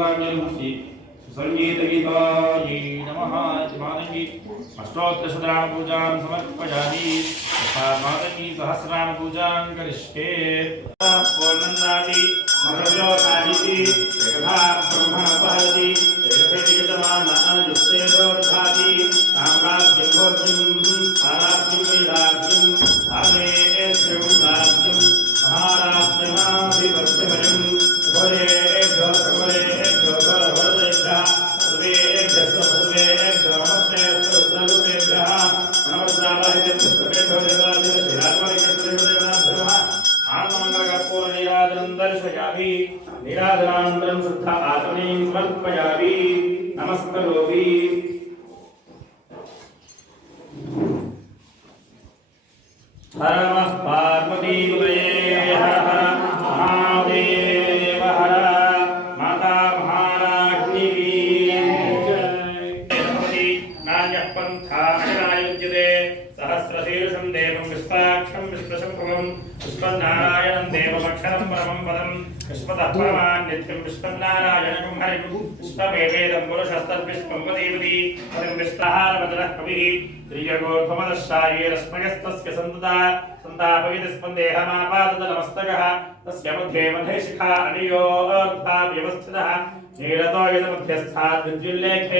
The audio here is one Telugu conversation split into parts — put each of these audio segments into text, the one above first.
सर्वकल्याण्यमस्ति सुसङ्गीतगीतायै नमः मातङ्गी अष्टोत्तरशतरामपूजां समर्पयामि तथा मातङ्गी सहस्रामपूजां करिष्ये। पूर्णन्दाति अनन्तरं शुद्ध आत्मनीं समर्पयामि। नमस्करोमि परमः पार्वतीपुरये దేవమక్షరం పరమం పదం విశ్వతః పరమాన్ నిత్యం విశ్వనారాయణం హరిం విశ్వమేవేదం పురుషస్తద్విశ్వం వదేవతి పదం విశ్వహారవదనః కవిः శ్రీయగోర్ధమదశాయేరస్మయస్తస్య సంతతా సంతాపవిదస్పందేహమాపాదనమస్తకः తస్య मध्ये मध्ये शिखा अनियोऽर्था व्यवस्थितः नीलतो यदमध्यस्थात् विद्युल्लेखे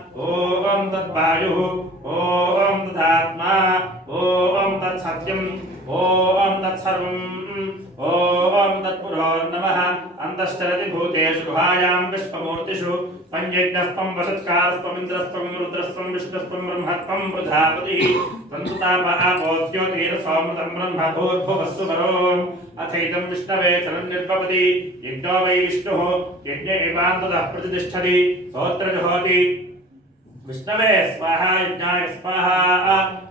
ఓం తత్వాయు ఓం తదాత్మ ఓం తత్సత్యం ఓం తత్సర్వం ఓం తత్పురోర్నమ అంతశ్చరతి భూతేషు గుహాయాం విశ్వమూర్తిషు పంయజ్ఞస్వం వసత్కారస్వం ఇంద్రస్వం రుద్రస్వం విష్ణుస్వం బ్రహ్మత్వం ప్రజాపతి తంతుతాపోద్యోతిరసోమృతం బ్రహ్మ భూద్భువస్సువరో అథైతం విష్ణవే చలం నిర్భవతి యజ్ఞో వై విష్ణుః యజ్ఞ ఏవాంతదః ప్రతిష్టతి సోత్రజుహోతి విష్ణవే స్వాహ యజ్ఞాయ స్వాహ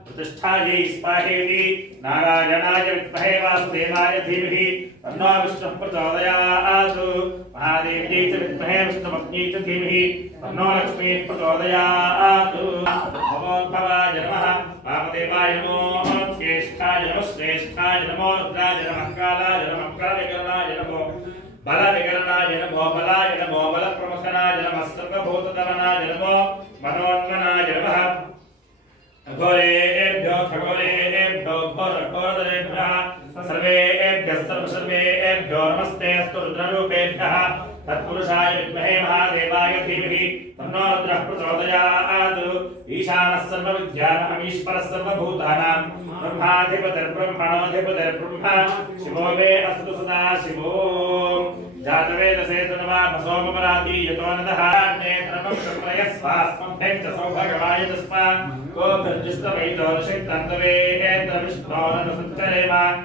ప్రతిష్టాయై స్వాహేతి. నారాయణాయ విద్మహే వాసుదేవాయ ధీమహి. తన్నో విష్ణు ప్రచోదయాత్. మహాదేవ్యై చ విద్మహే విష్ణుమగ్ని చ ధీమహి. తన్నో లక్ష్మీ ప్రచోదయాత్. భవోద్భవాయ నమః. వామదేవాయ నమో శ్రేష్ఠాయ నమః. శ్రేష్ఠాయ నమో రుద్రాయ నమః. కాలాయ నమః. ప్రాణగణాయ నమో బల విగణనాయ నమో బలాయ నమో బల ప్రమథనాయ నమః. సర్వభూతదమనాయ నమో మనో सर्वसर्वेभ्यो नमस्ते, अस्तु रुद्ररूपेभ्यः। तत्पुरुषाय विद्महे महादेवाय धीमहि। तन्नो रुद्रः प्रचोदयात्। ईशानः सर्वविद्यानाम् सर्वभूतानां ब्रह्माधिपतिर्ब्रह्मणोऽधिपतिर्ब्रह्म शिवो मे अस्तु सदा शिवो। जातवेदसे तन्वाम सोममराति यतो नदः। नेत्रमं शुक्लयस्वास्मभ्यं च सौभगवाय तस्मा। गोभिर्जुष्टवैतो निषिक्तन्तवेन्द्रविष्णोरनुसञ्चरेम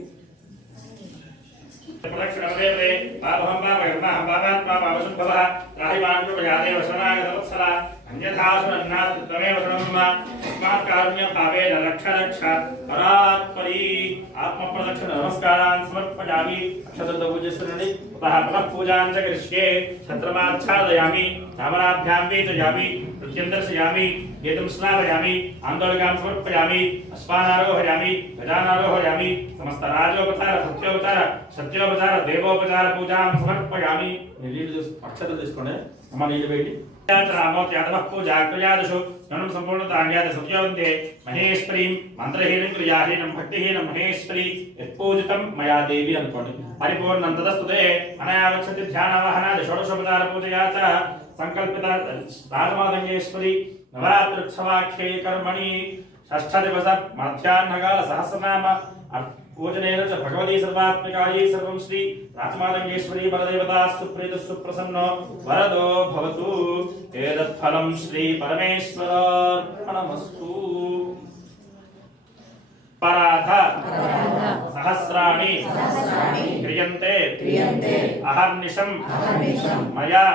ప్రదక్షిణవదే మా మహమ్మ మగర్మ హంబాత్మా మామసుంభవ రాహి మాండ్రుపజాదే వసనా शरणन्नास्ति त्वमेव शरणं मम తస్మాత్ కారుణ్య భావేన రక్ష రక్ష పరాత్పరి ఆత్మ ప్రదక్షిణ నమస్కారాన్ సమర్పయామి అక్షతలతో పూజిస్తుండండి పునః పునః పూజాం చ కరిష్యే ఛత్రమాచ్ఛాదయామి చామరాభ్యాం వేచయామి నృత్యం దర్శయామి గీతం స్నాపయామి ఆందోళకాం సమర్పయామి అశ్వానారోహయామి గజానారోహయామి సమస్త రాజోపచార సత్యోపచార సత్యోపచార దేవోపచార పూజాం సమర్పయామి మీరు నీళ్ళు తీసు అక్షతలు తీసుకోండి అమ్మ నీళ్ళు వేయండి రామోత్ యాదవ పూజా క్రియాదశు సంపూర్ణతాంగ్యాద సత్యవంతే మహేశ్వరీం మంత్రహీనం క్రియాహీనం భక్తిహీనం మహేశ్వరి యత్పూజితం మయా దేవి అనుకోండి. పరిపూర్ణం తదస్తుతే అనయాగచ్చతి ధ్యానవాహనాది షోడశోపచార పూజయా చ సంకల్పిత రాజమాదంగేశ్వరి నవరాత్రుత్సవాఖ్యే కర్మణి షష్ఠ దివస మధ్యాహ్నకాల సహస్రనామ పూజనేన చ భగవతీ సర్వాత్మికాయై సర్వం శ్రీ రాజమాదంగేశ్వరీ పరదేవతా సుప్రీత సుప్రసన్నో వరదో భవతు ఏదత్ఫలం శ్రీ పరమేశ్వరార్పణమస్తు పరాధ సహస్రాణి క్రియంతే అహర్నిశం మయా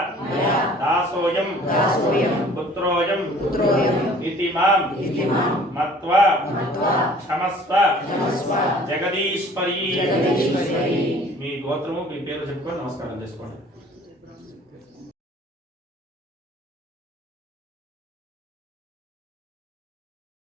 దాసోయం. పుత్రోయం. మాం. మాం. మత్వా. క్షమస్వ. జగదీశ్వరి. మీ గోత్రము మీ పేరు చెప్పుకొని నమస్కారం చేసుకోండి.